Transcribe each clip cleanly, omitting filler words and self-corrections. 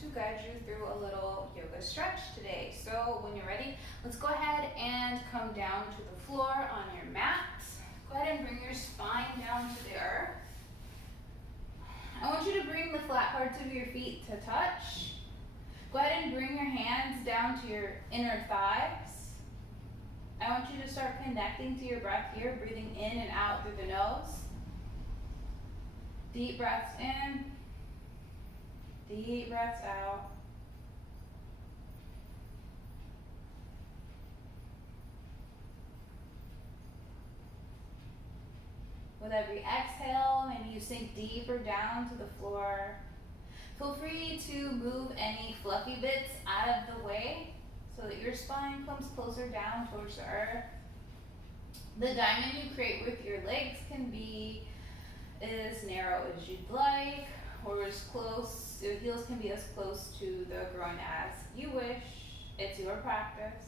to guide you through a little yoga stretch today. So when you're ready, let's go ahead and come down to the floor on your mat. Go ahead and bring your spine down to the earth. I want you to bring the flat parts of your feet to touch. Go ahead and bring your hands down to your inner thighs. I want you to start connecting to your breath here, breathing in and out through the nose. Deep breaths in, deep breaths out. With every exhale, maybe you sink deeper down to the floor. Feel free to move any fluffy bits out of the way so that your spine comes closer down towards the earth. The diamond you create with your legs can be as narrow as you'd like, or as close, your heels can be as close to the groin as you wish. It's your practice.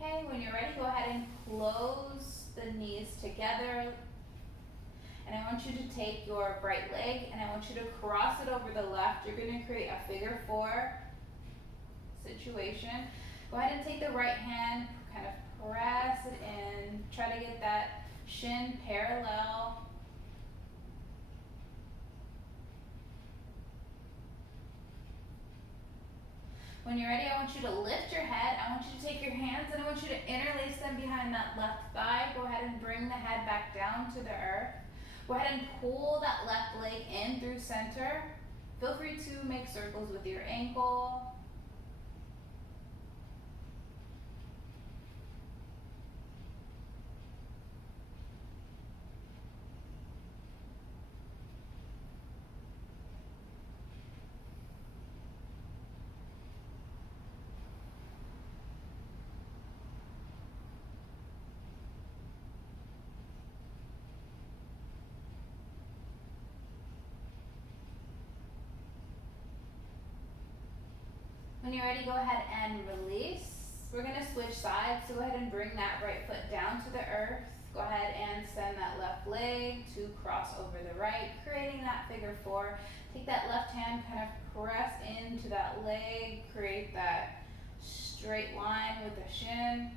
Okay, when you're ready, go ahead and close the knees together. And I want you to take your right leg and I want you to cross it over the left. You're going to create a figure four situation. Go ahead and take the right hand, kind of press it in. Try to get that shin parallel. When you're ready, I want you to lift your head. I want you to take your hands and I want you to interlace them behind that left thigh. Go ahead and bring the head back down to the earth. Go ahead and pull that left leg in through center. Feel free to make circles with your ankle. When you're ready, go ahead and release. We're going to switch sides, so go ahead and bring that right foot down to the earth. Go ahead and send that left leg to cross over the right, creating that figure four. Take that left hand, kind of press into that leg, create that straight line with the shin.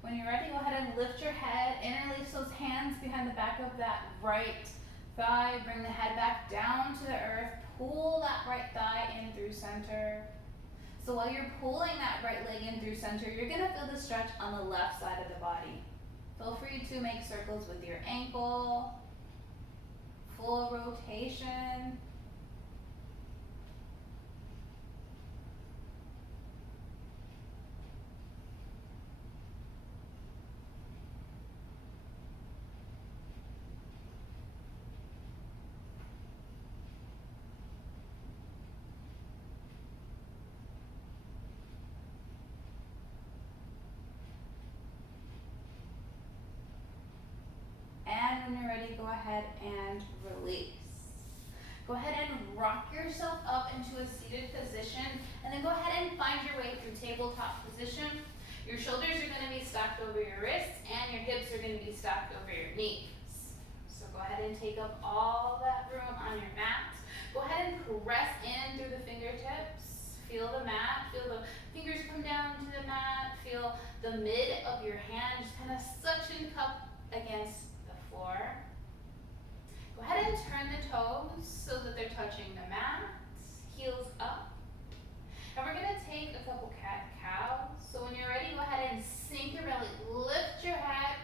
When you're ready, go ahead and lift your head, interlace those hands behind the back of that right thigh, bring the head back down to the earth, pull that right thigh in through center. So while you're pulling that right leg in through center, you're going to feel the stretch on the left side of the body. Feel free to make circles with your ankle, full rotation. And when you're ready, go ahead and release. Go ahead and rock yourself up into a seated position, and then go ahead and find your way through tabletop position. Your shoulders are going to be stacked over your wrists, and your hips are going to be stacked over your knees. So go ahead and take up all that room on your mat. Go ahead and press in through the fingertips. Feel the mat, feel the fingers come down to the mat, feel the mid of your hand just kind of suction cup against the floor. Go ahead and turn the toes so that they're touching the mat, heels up. And we're going to take a couple cat-cows. So when you're ready, go ahead and sink your belly, lift your head.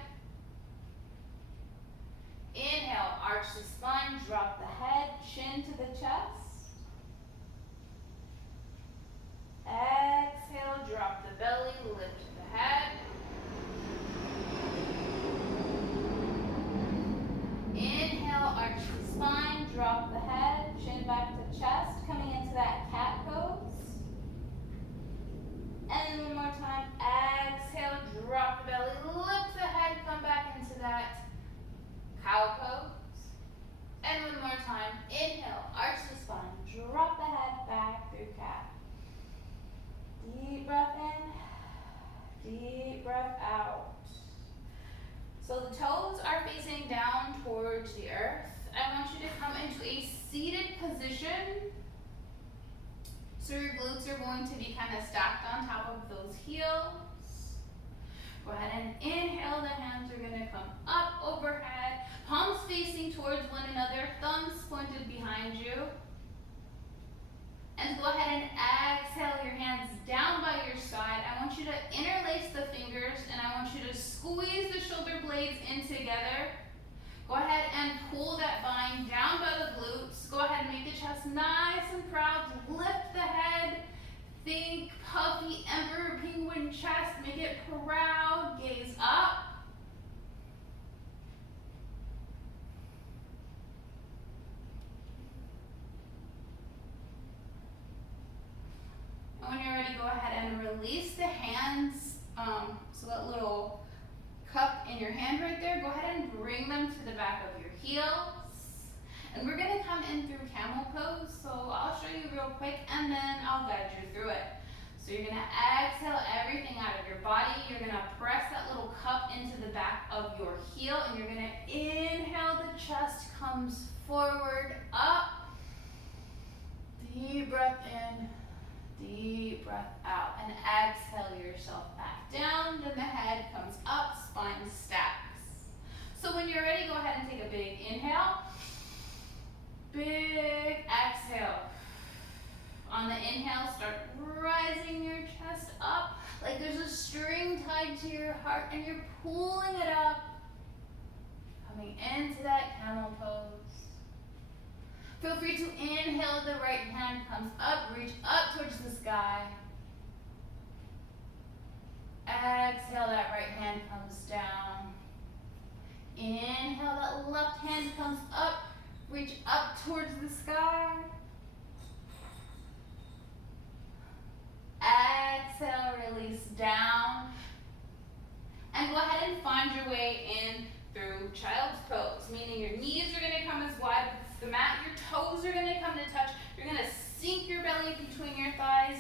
Inhale, arch the spine, drop the head, chin to the chest. Exhale, drop the belly, lift the head. Inhale, arch the spine, drop the head, chin back time. Exhale, drop the belly, lift the head, come back into that cow pose. And one more time, inhale, arch the spine, drop the head back through cat. Deep breath in, deep breath out. So the toes are facing down towards the earth. I want you to come into a seated position. So your glutes are going to be kind of stacked on top of those heels. Go ahead and inhale, the hands are going to come up overhead, palms facing towards one another, thumbs pointed behind you. And go ahead and exhale your hands down by your side. I want you to interlace the fingers and I want you to squeeze the shoulder blades in together. Go ahead and pull that bind down by the glutes. Go ahead and make the chest nice and proud. Lift the head. Think puffy emperor penguin chest. Make it proud. Gaze up. And when you're ready, go ahead and release the hands. So that little cup in your hand right there, go ahead and bring them to the back of your heels. And we're gonna come in through camel pose. So I'll show you real quick and then I'll guide you through it. So you're gonna exhale everything out of your body. You're gonna press that little cup into the back of your heel and you're gonna inhale, the chest comes forward, up. Deep breath in. Deep breath out and exhale yourself back down. Then the head comes up, spine stacks. So when you're ready, go ahead and take a big inhale. Big exhale. On the inhale, start rising your chest up like there's a string tied to your heart and you're pulling it up. Coming into that camel pose. Feel free to inhale, the right hand comes up, reach up towards the sky. Exhale, that right hand comes down. Inhale, that left hand comes up, reach up towards the sky. Exhale, release down. And go ahead and find your way in through child's pose, meaning your knees are gonna come as wide as the mat, your toes are gonna come to touch, you're gonna sink your belly between your thighs,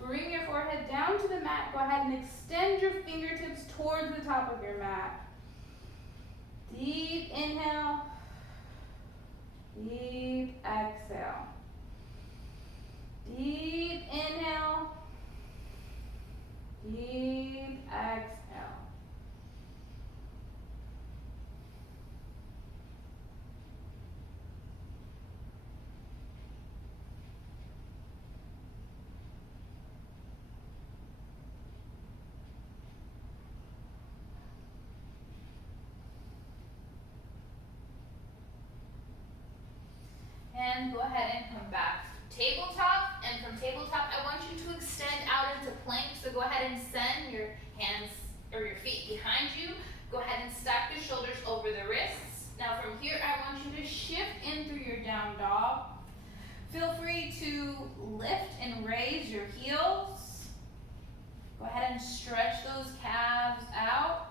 bring your forehead down to the mat, go ahead and extend your fingertips towards the top of your mat. Deep inhale, deep exhale. Deep inhale, deep exhale. And go ahead and come back. Tabletop, and from tabletop, I want you to extend out into plank. So go ahead and send your hands or your feet behind you. Go ahead and stack the shoulders over the wrists. Now from here, I want you to shift in through your down dog. Feel free to lift and raise your heels. Go ahead and stretch those calves out.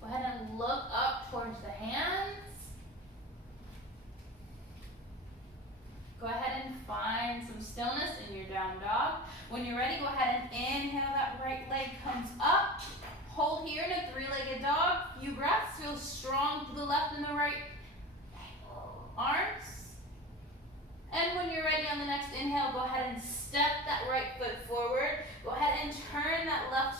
Go ahead and look up towards the hands. Go ahead and find some stillness in your down dog. When you're ready, go ahead and inhale, that right leg comes up. Hold here in a three-legged dog. Few breaths, feel strong to the left and the right arms. And when you're ready on the next inhale, go ahead and step that right foot forward. Go ahead and turn that left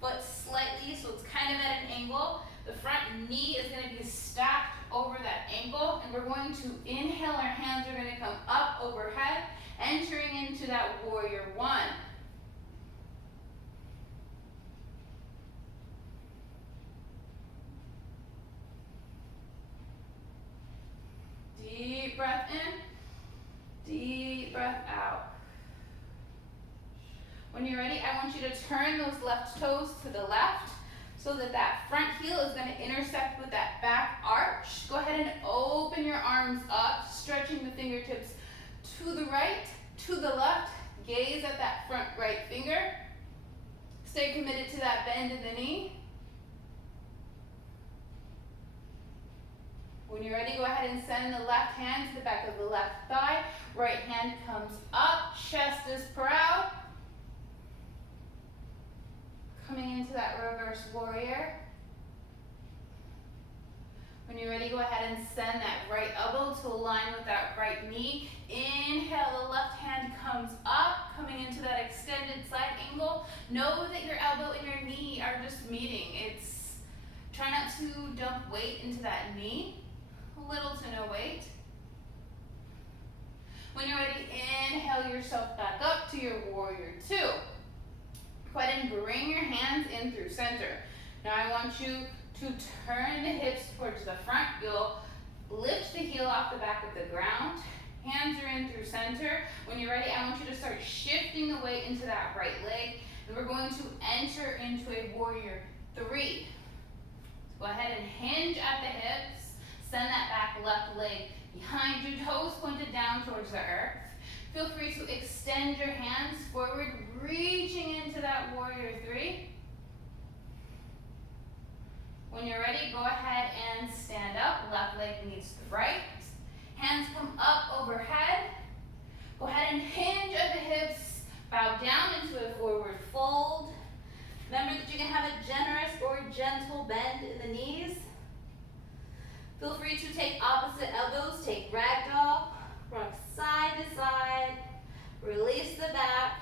foot slightly so it's kind of at an angle. The front knee is going to be stacked over that ankle, and we're going to inhale, our hands are going to come up overhead, entering into that warrior one. Deep breath in, deep breath out. When you're ready, I want you to turn those left toes to the left, so that that front heel is going to intersect with that back arch. Go ahead and open your arms up, stretching the fingertips to the right, to the left. Gaze at that front right finger. Stay committed to that bend in the knee. When you're ready, go ahead and send the left hand to the back of the left thigh. Right hand comes up, chest is proud. Coming into that reverse warrior. When you're ready, go ahead and send that right elbow to align with that right knee. Inhale, the left hand comes up, coming into that extended side angle. Know that your elbow and your knee are just meeting. Try not to dump weight into that knee. Little to no weight. When you're ready, inhale yourself back up to your warrior two. Go ahead and bring your hands in through center. Now I want you to turn the hips towards the front. You'll lift the heel off the back of the ground. Hands are in through center. When you're ready, I want you to start shifting the weight into that right leg. And we're going to enter into a warrior three. Go ahead and hinge at the hips. Send that back left leg behind you, toes pointed down towards the earth. Feel free to extend your hands forward, reaching into that warrior three. When you're ready, go ahead and stand up. Left leg meets the right. Hands come up overhead. Go ahead and hinge at the hips. Bow down into a forward fold. Remember that you can have a generous or gentle bend in the knees. Feel free to take opposite elbows, take ragdoll, rock side to side, release the back.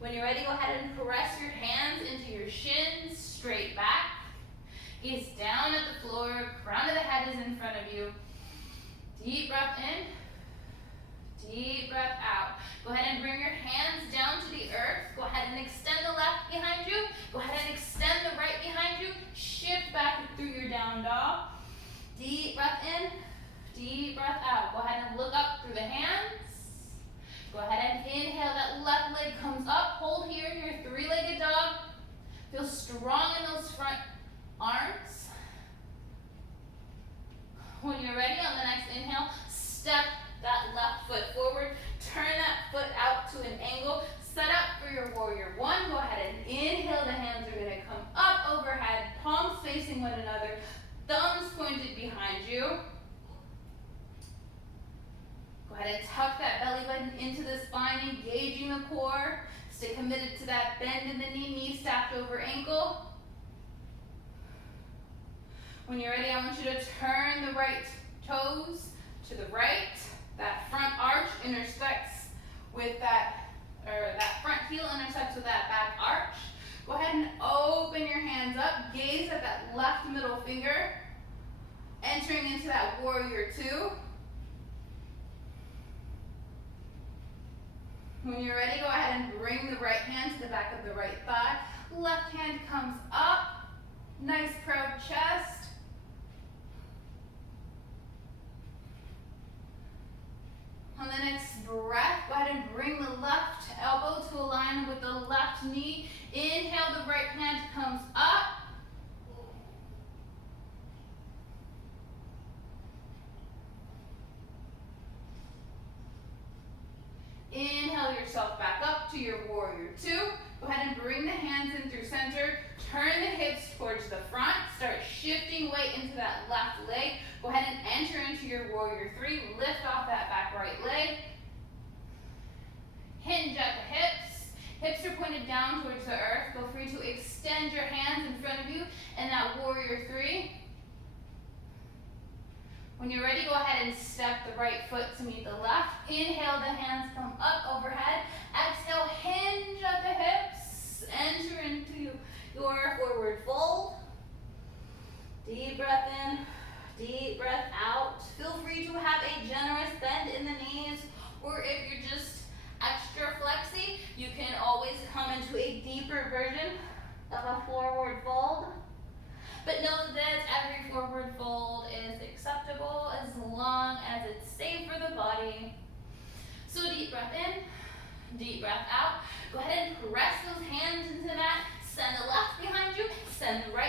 When you're ready, go ahead and press your hands into your shins, straight back. Gaze down at the floor, crown of the head is in front of you. Deep breath in, deep breath out. Go ahead and bring your hands down to the earth. Go ahead and extend the left behind you. Go ahead and extend the right behind you. Shift back through your down dog. Deep breath in, deep breath out. Go ahead and look up through the hands. Go ahead and inhale, that left leg comes up. Hold here in your three-legged dog. Feel strong in those front arms. When you're ready, on the next inhale, step that left foot forward. Turn that foot out to an angle. Set up for your warrior one. Go ahead and inhale. The hands are going to come up overhead. Palms facing one another. Thumbs pointed behind you. Go ahead and tuck that belly button into the spine, engaging the core. Stay committed to that bend in the knee, knee stacked over ankle. When you're ready, I want you to turn the right toes to the right. That front arch intersects with that front heel intersects with that back arch. Go ahead and open your hands up. Gaze at that left middle finger. Entering into that warrior two. When you're ready, go ahead and bring the right hand to the back of the right thigh. Left hand comes up. Nice proud chest. On the next breath, go ahead and bring the left elbow to align with the left knee. Inhale, the right hand comes up. Inhale yourself back up to your warrior two. Go ahead and bring the hands in through center. Turn the hips towards the front. Start shifting weight into that left leg. Go ahead and enter into your warrior three. Lift off that back right leg. Hinge at the hips. Hips are pointed down towards the earth. Feel free to extend your hands in front of you in that warrior three. When you're ready, go ahead and step the right foot to meet the left. Inhale, the hands come up overhead. Exhale, hinge at the hips. Enter into your forward fold. Deep breath in, deep breath out. Feel free to have a generous bend in the knees, or if you're just extra flexy, you can always come into a deeper version of a forward fold. But know that every forward fold is acceptable as long as it's safe for the body. So deep breath in, deep breath out. Go ahead and press those hands into that. Send the left behind you, send the right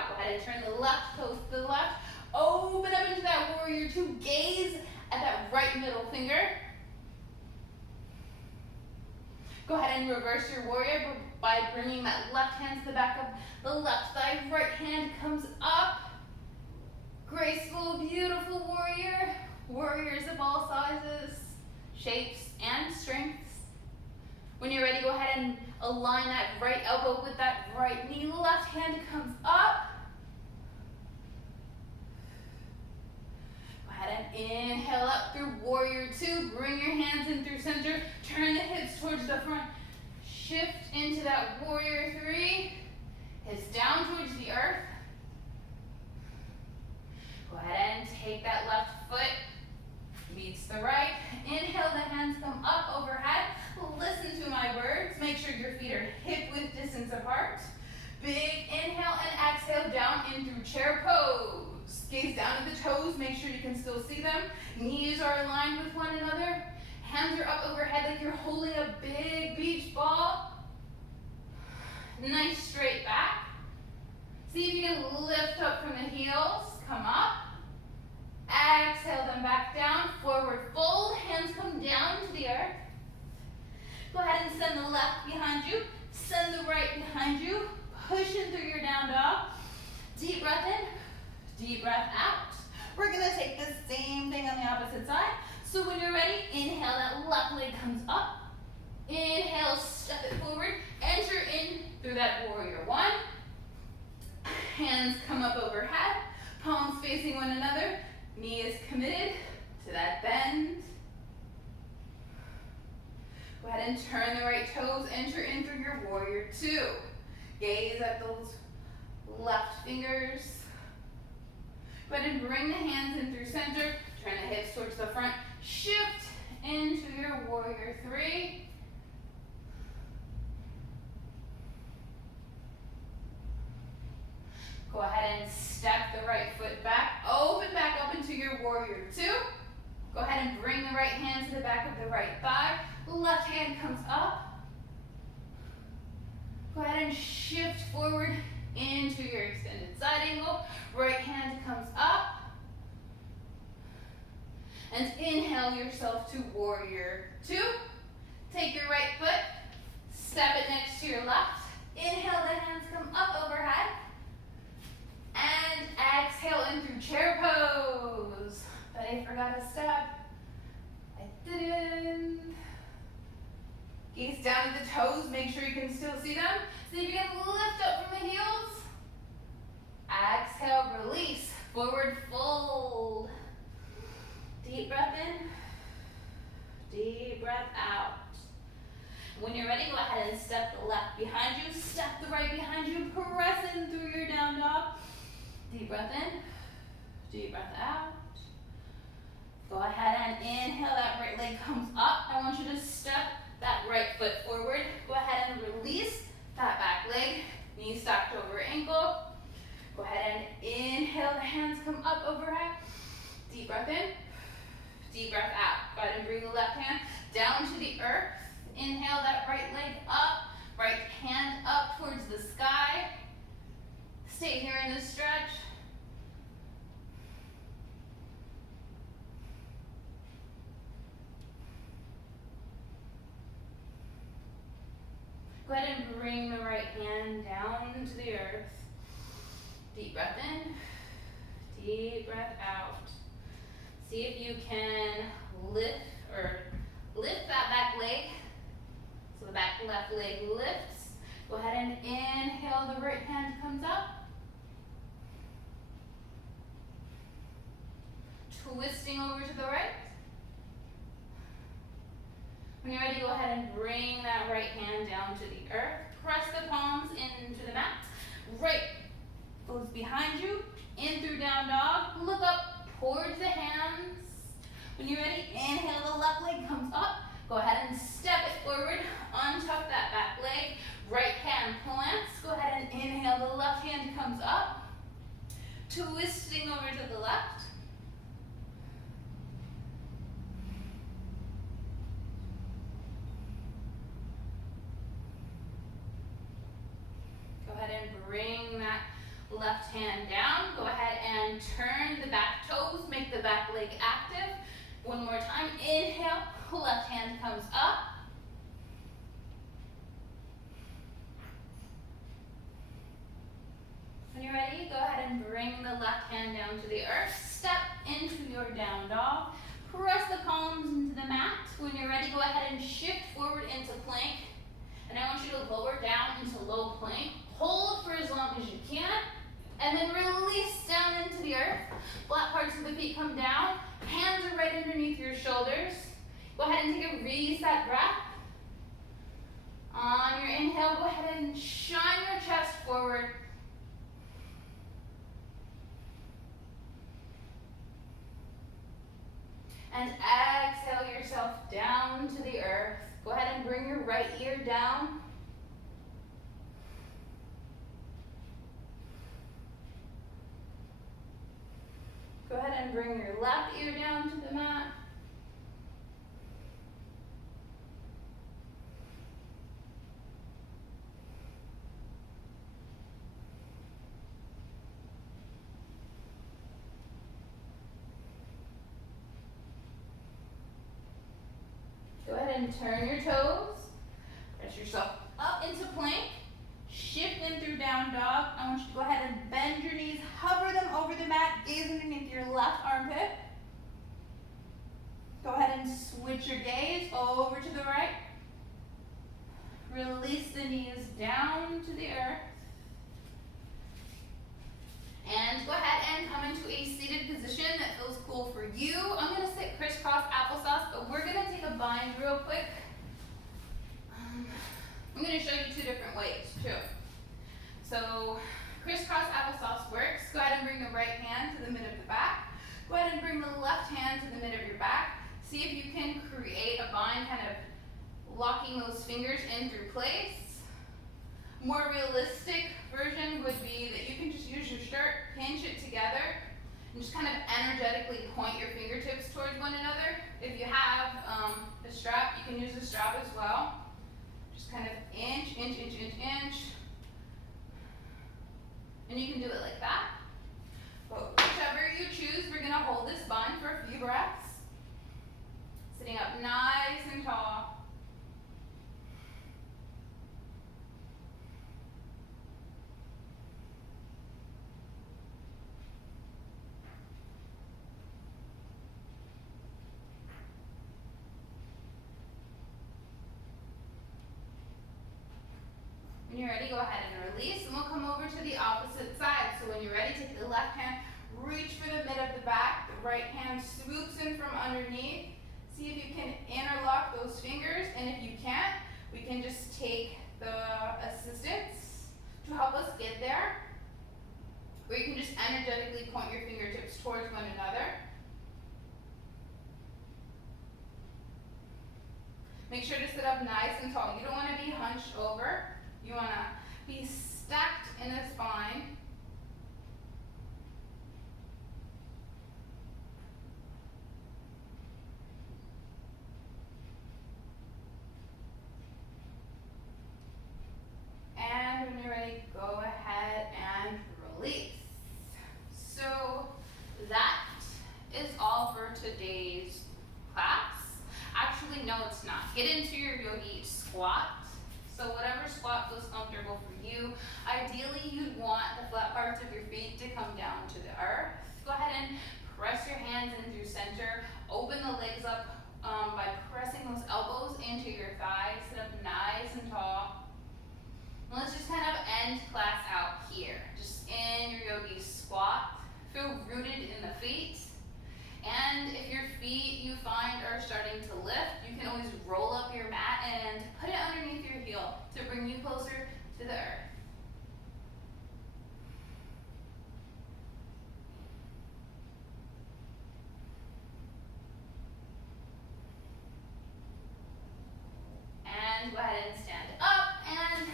out. Go ahead and turn the left toes to the left. Open up into that warrior two. Gaze at that right middle finger. Go ahead and reverse your warrior by bringing that left hand to the back of the left thigh. Right hand comes up. Graceful, beautiful warrior. Warriors of all sizes, shapes, and strengths. When you're ready, go ahead and align that right elbow with that right knee. Left hand comes up. Go ahead and inhale up through warrior two. Bring your hands in through center. Turn the hips towards the front. Shift into that warrior three. Hips down towards the earth. Go ahead and take that left foot. Meets the right. Inhale, the hands come up overhead. Listen to my words. Make sure your feet are hip width distance apart. Big inhale and exhale down in through chair pose. Gaze down at the toes. Make sure you can still see them. Knees are aligned with one another. Hands are up overhead like you're holding a big beach ball. Nice straight back. See if you can lift up from the heels. Come up. Exhale them back down. Forward fold. Hands come down to the earth. Go ahead and send the left behind you. Send the right behind you. Push in through your down dog. Deep breath in. Deep breath out. We're going to take the same thing on the opposite side. So when you're ready, inhale, that left leg comes up. Inhale, step it forward. Enter in through that warrior one. Hands come up overhead. Palms facing one another. Knee is committed to that bend. Go ahead and turn the right toes. Enter in through your warrior two. Gaze at those left fingers. Go ahead and bring the hands in through center. Turn the hips towards the front. Shift into your warrior three. Go ahead and step the right foot back. Open back up into your warrior two. Go ahead and bring the right hand to the back of the right thigh. Left hand comes up. Go ahead and shift forward into your extended side angle. Right hand comes up. And inhale yourself to warrior two. Take your right foot, step it next to your left. Inhale, the hands come up overhead. And exhale in through chair pose. But I forgot a step. I didn't. Gaze down at the toes. Make sure you can still see them. See if you can lift up from the heels. Exhale, release. Forward fold. Deep breath in. Deep breath out. When you're ready, go ahead and step the left behind you. Step the right behind you. Press in through your down dog. Deep breath in. Deep breath out. Go ahead and inhale. That right leg comes up. I want you to step that right foot forward. Go ahead and release that back leg. Knees stacked over ankle. Go ahead and inhale. The hands come up overhead. Deep breath in. Deep breath out. Go ahead and bring the left hand down to the earth. Inhale that right leg up. Right hand up towards the sky. Stay here in this stretch. Go ahead and bring the right hand down to the earth. Deep breath in. Deep breath out. See if you can lift that back leg. So the back left leg lifts. Go ahead and inhale, the right hand comes up. Twisting over to the right. When you're ready, go ahead and bring that right hand down to the earth. Press the palms into the mat. Right goes behind you, in through down dog. Look up towards the hands. When you're ready, inhale, the left leg comes up. Go ahead and step it forward. Untuck that back leg. Right hand plants. Go ahead and inhale, the left hand comes up. Twisting over to the left. Go ahead and bring that left hand down. Go ahead and turn the back toes, make the back leg active. One more time, inhale, left hand comes up. When you're ready, go ahead and bring the left hand down to the earth. Step into your down dog. Press the palms into the mat. When you're ready, go ahead and shift forward into plank. And I want you to lower down into low plank. Hold for as long as you can. And then release down into the earth. Flat parts of the feet come down. Hands are right underneath your shoulders. Go ahead and take a reset breath. On your inhale, go ahead and shine your chest forward. And exhale yourself down to the earth. Go ahead and bring your right ear down. Go ahead and bring your left ear down to the mat. Go ahead and turn your toes. Press yourself up into plank. Shift in through down dog. I want you to go ahead and bend your knees, hover them over the mat, gaze underneath your left armpit. Go ahead and switch your gaze over to the right. Release the knees down to the earth. And go ahead and come into a seated position that feels cool for you. I'm going to sit crisscross applesauce, but we're going to take a bind real quick. I'm going to show you two different ways too. So crisscross applesauce works. Go ahead and bring the right hand to the mid of the back. Go ahead and bring the left hand to the mid of your back. See if you can create a bind, kind of locking those fingers in through place. More realistic version would be that you can just use your shirt, pinch it together, and just kind of energetically point your fingertips towards one another. If you have a strap, you can use a strap as well. Just kind of inch, inch, inch, inch, inch. And you can do it like that. But whichever you choose, we're going to hold this bind for a few breaths. Sitting up nice and tall. When you're ready, go ahead and release, and we'll come over to the opposite side. So when you're ready, take the left hand, reach for the mid of the back. The right hand swoops in from underneath. See if you can interlock those fingers, and if you can't, we can just take the assistance to help us get there. Or you can just energetically point your fingertips towards one another. Make sure to sit up nice and tall. You don't want to be hunched over. You want to be stacked in the spine. And when you're ready, go ahead and release. So that is all for today's class. Actually, no, it's not. Get into your yogi squat. So whatever squat feels comfortable for you. Ideally, you'd want the flat parts of your feet to come down to the earth. Go ahead and press your hands in through center. Open the legs up by pressing those elbows into your thighs. Sit up nice and tall. And let's just kind of end class out here. Just in your yogi squat. Feel rooted in the feet. And if your feet you find are starting to lift, you can always roll up your mat and put it underneath your heel to bring you closer to the earth. And go ahead and stand up, and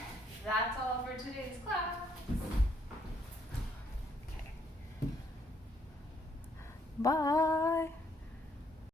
that's all for today's class. Bye.